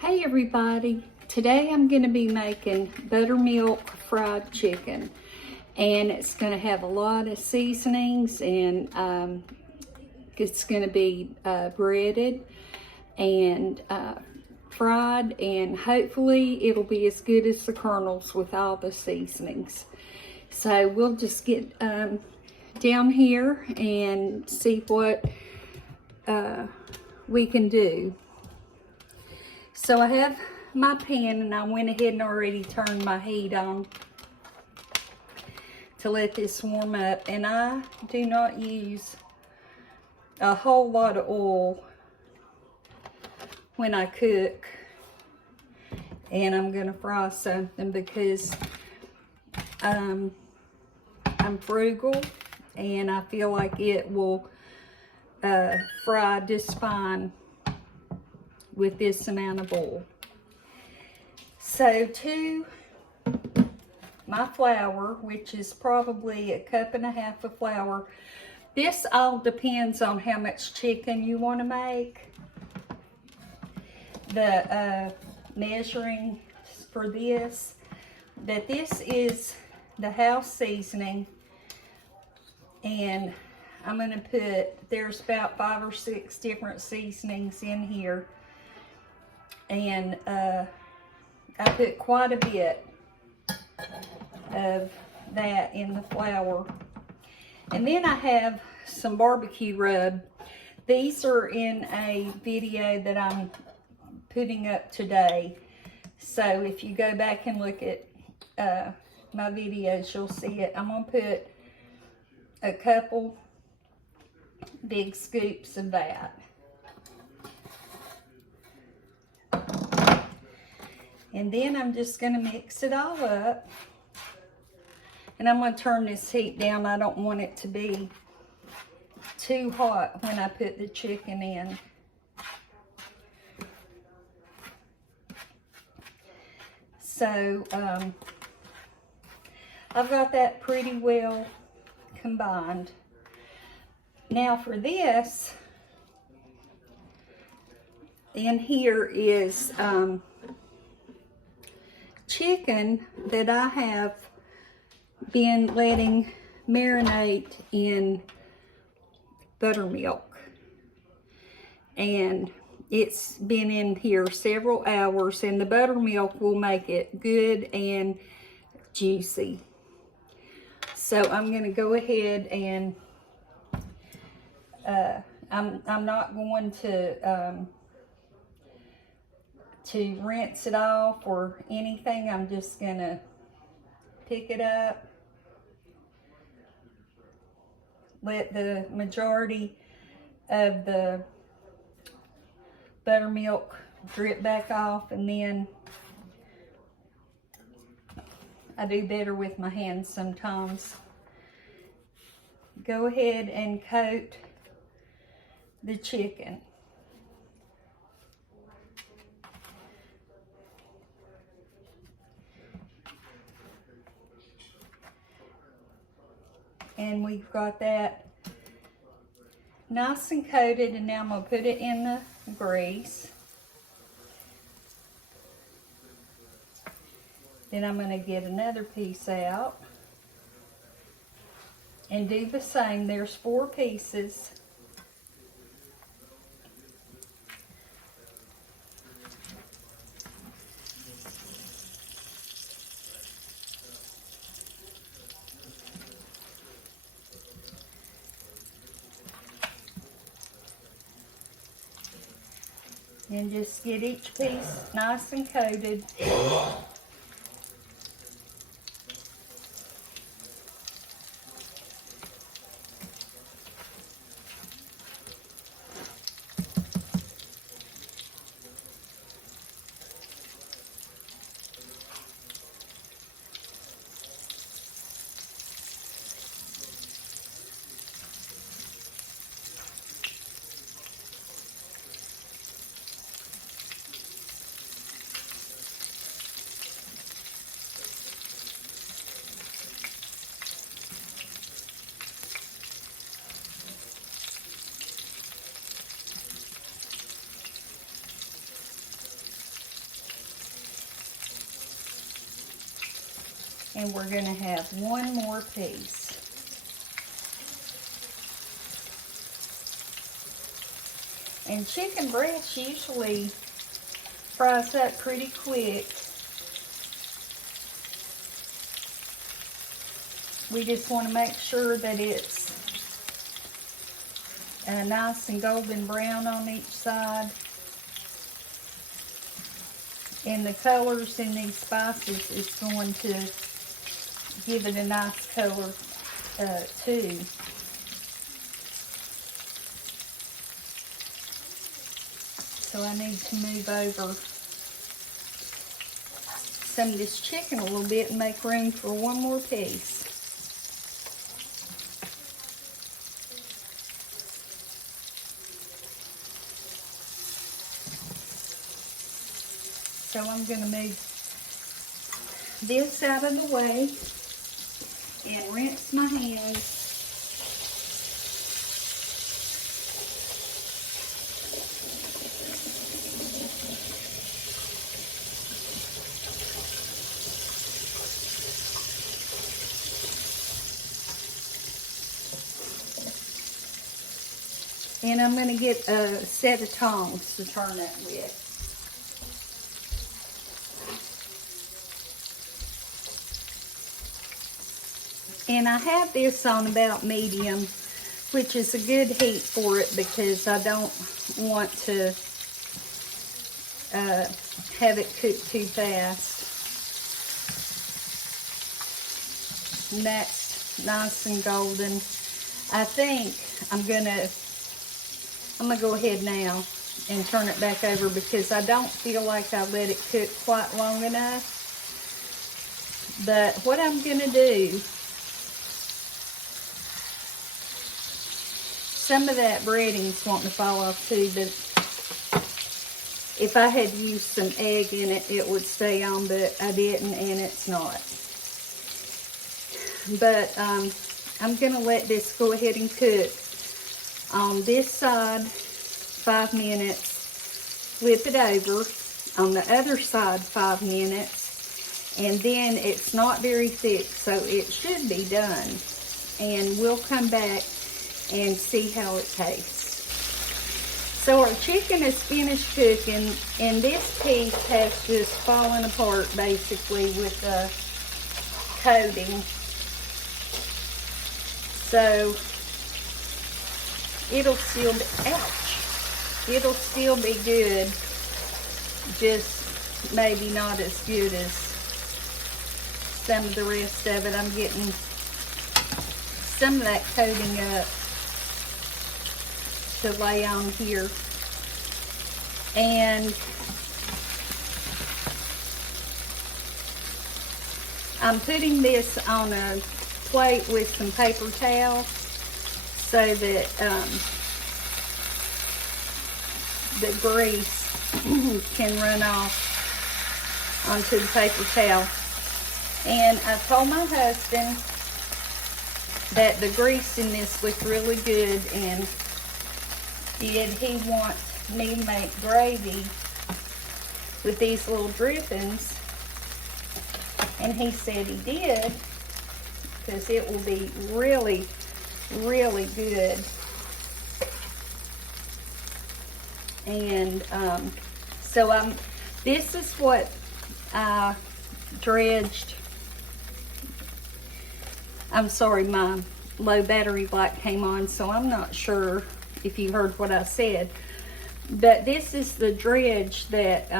Hey everybody, today I'm going to be making buttermilk fried chicken, and it's going to have a lot of seasonings, and it's going to be breaded and fried, and hopefully it'll be as good as the kernels with all the seasonings. So we'll just get down here and see what we can do. So I have my pan, and I went ahead and already turned my heat on to let this warm up. And I do not use a whole lot of oil when I cook. And I'm gonna fry something because I'm frugal, and I feel like it will fry just fine with this amount of oil. So to my flour, which is probably 1.5 cups of flour, this all depends on how much chicken you want to make. The measuring for this, but this is the house seasoning, and I'm going to put, there's about 5 or 6 different seasonings in here. And I put quite a bit of that in the flour. And then I have some barbecue rub. These are in a video that I'm putting up today. So if you go back and look at my videos, you'll see it. I'm going to put a couple big scoops of that. And then I'm just going to mix it all up. And I'm going to turn this heat down. I don't want it to be too hot when I put the chicken in. So I've got that pretty well combined. Now for this, in here is chicken that I have been letting marinate in buttermilk, and it's been in here several hours, and the buttermilk will make it good and juicy. So I'm going to go ahead and I'm not going to rinse it off or anything. I'm just gonna pick it up, let the majority of the buttermilk drip back off, and then I do better with my hands sometimes. Go ahead and coat the chicken. And we've got that nice and coated, and now I'm going to put it in the grease. Then I'm going to get another piece out and do the same. There's 4 pieces. And just get each piece nice and coated. And we're going to have one more piece. And chicken breast usually fries up pretty quick. We just want to make sure that it's nice and golden brown on each side. And the colors in these spices is going to give it a nice color too. So I need to move over some of this chicken a little bit and make room for one more piece. So I'm going to move this out of the way and rinse my hands. And I'm going to get a set of tongs to turn it with. And I have this on about medium, which is a good heat for it because I don't want to have it cook too fast. And that's nice and golden. I think I'm gonna go ahead now and turn it back over because I don't feel like I let it cook quite long enough. But what I'm gonna do, some of that breading's wanting to fall off too, but if I had used some egg in it, it would stay on, but I didn't, and it's not. But I'm gonna let this go ahead and cook on this side 5 minutes, flip it over, on the other side 5 minutes, and then it's not very thick, so it should be done. And we'll come back and see how it tastes. So our chicken is finished cooking, and this piece has just fallen apart basically with the coating. So it'll still be, it'll still be good, just maybe not as good as some of the rest of it. I'm getting some of that coating up to lay on here. And I'm putting this on a plate with some paper towel so that the grease can run off onto the paper towel. And I told my husband that the grease in this looked really good, and did he want me to make gravy with these little drippings, and he said he did, because it will be really, really good. And so this is what I dredged. I'm sorry, my low battery light came on, so I'm not sure if you heard what I said. But this is the dredge that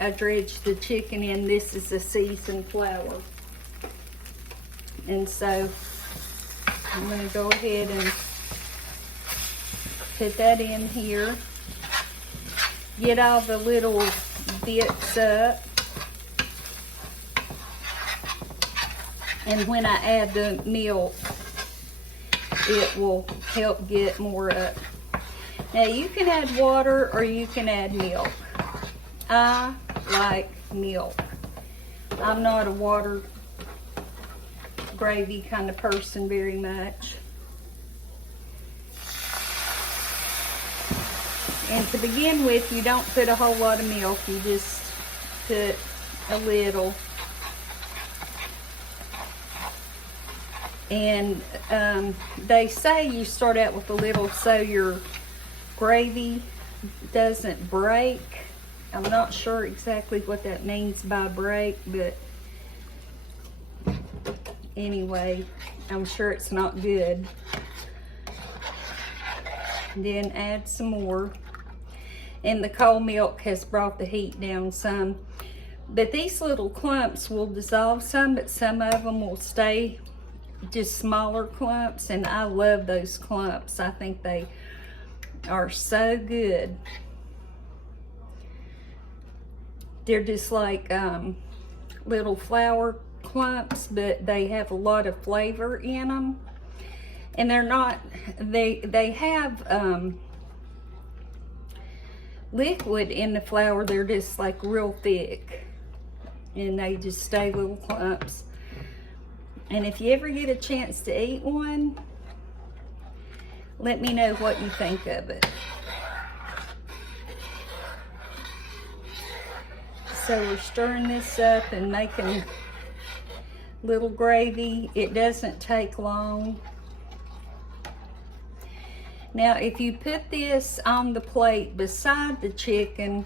I dredged the chicken in. This is a seasoned flour. And so I'm going to go ahead and put that in here. Get all the little bits up. And when I add the milk, it will help get more up. Now you can add water or you can add milk. I like milk. I'm not a water gravy kind of person very much. And to begin with, you don't put a whole lot of milk, you just put a little. And they say you start out with a little so your gravy doesn't break. I'm not sure exactly what that means by break, but anyway, I'm sure it's not good. Then add some more. And the cold milk has brought the heat down some. But these little clumps will dissolve some, but some of them will stay just smaller clumps, and I love those clumps. I think they are so good. They're just like little flour clumps, but they have a lot of flavor in them. And they're not, they have liquid in the flour. They're just like real thick, and they just stay little clumps. And if you ever get a chance to eat one, let me know what you think of it. So we're stirring this up and making little gravy. It doesn't take long. Now, if you put this on the plate beside the chicken,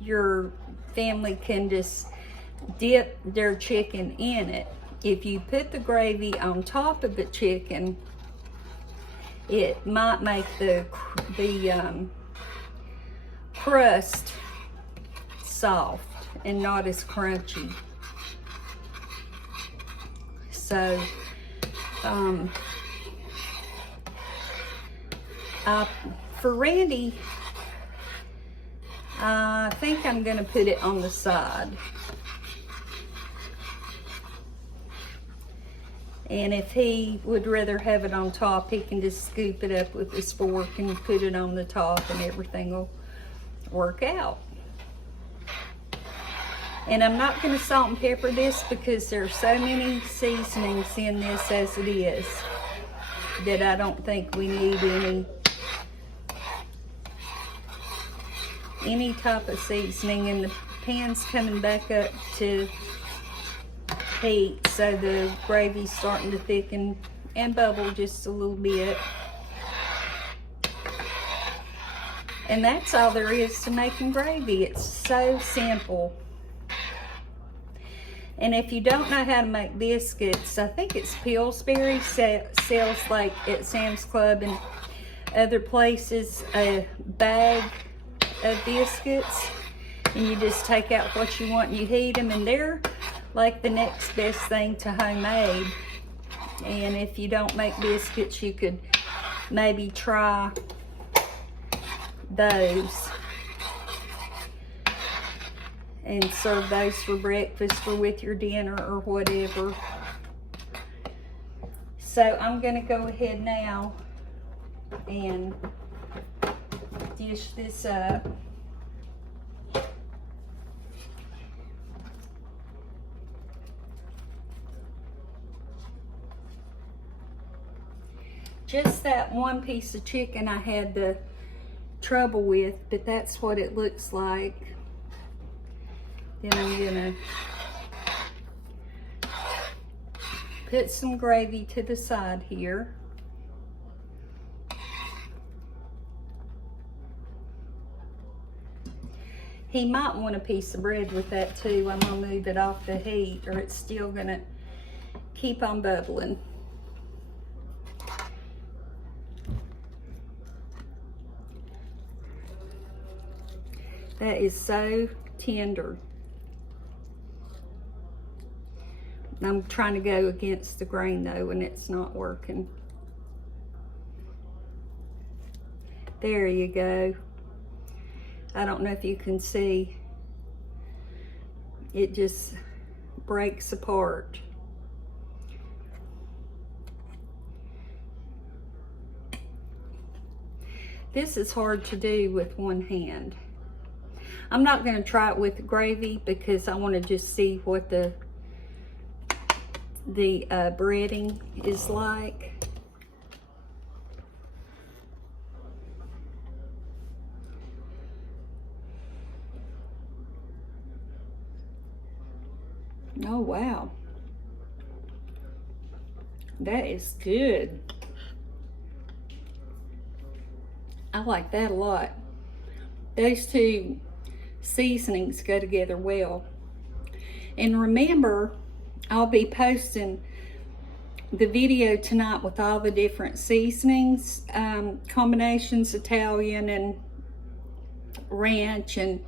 your family can just dip their chicken in it. If you put the gravy on top of the chicken, it might make the crust soft and not as crunchy. So for Randy, I think I'm gonna put it on the side. And if he would rather have it on top, he can just scoop it up with his fork and put it on the top, and everything will work out. And I'm not going to salt and pepper this because there's so many seasonings in this as it is that I don't think we need any type of seasoning. And the pan's coming back up to heat, so the gravy's starting to thicken and bubble just a little bit. And that's all there is to making gravy. It's so simple. And if you don't know how to make biscuits, I think it's Pillsbury sells, like at Sam's Club and other places, a bag of biscuits, and you just take out what you want and you heat them, and they're like the next best thing to homemade. And if you don't make biscuits, you could maybe try those and serve those for breakfast or with your dinner or whatever. So I'm gonna go ahead now and dish this up. Just that one piece of chicken I had the trouble with, but that's what it looks like. Then I'm gonna put some gravy to the side here. He might want a piece of bread with that too. I'm gonna move it off the heat, or it's still gonna keep on bubbling. That is so tender. I'm trying to go against the grain though, and it's not working. There you go. I don't know if you can see. It just breaks apart. This is hard to do with one hand. I'm not going to try it with gravy because I want to just see what the breading is like. Oh wow, That is good. I like that a lot. Those two seasonings go together well. And remember, I'll be posting the video tonight with all the different seasonings, combinations, Italian and ranch, and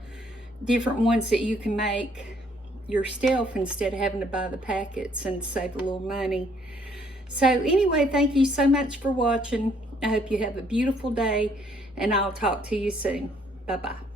different ones that you can make yourself instead of having to buy the packets and save a little money. So anyway, thank you so much for watching. I hope you have a beautiful day, and I'll talk to you soon. Bye-bye.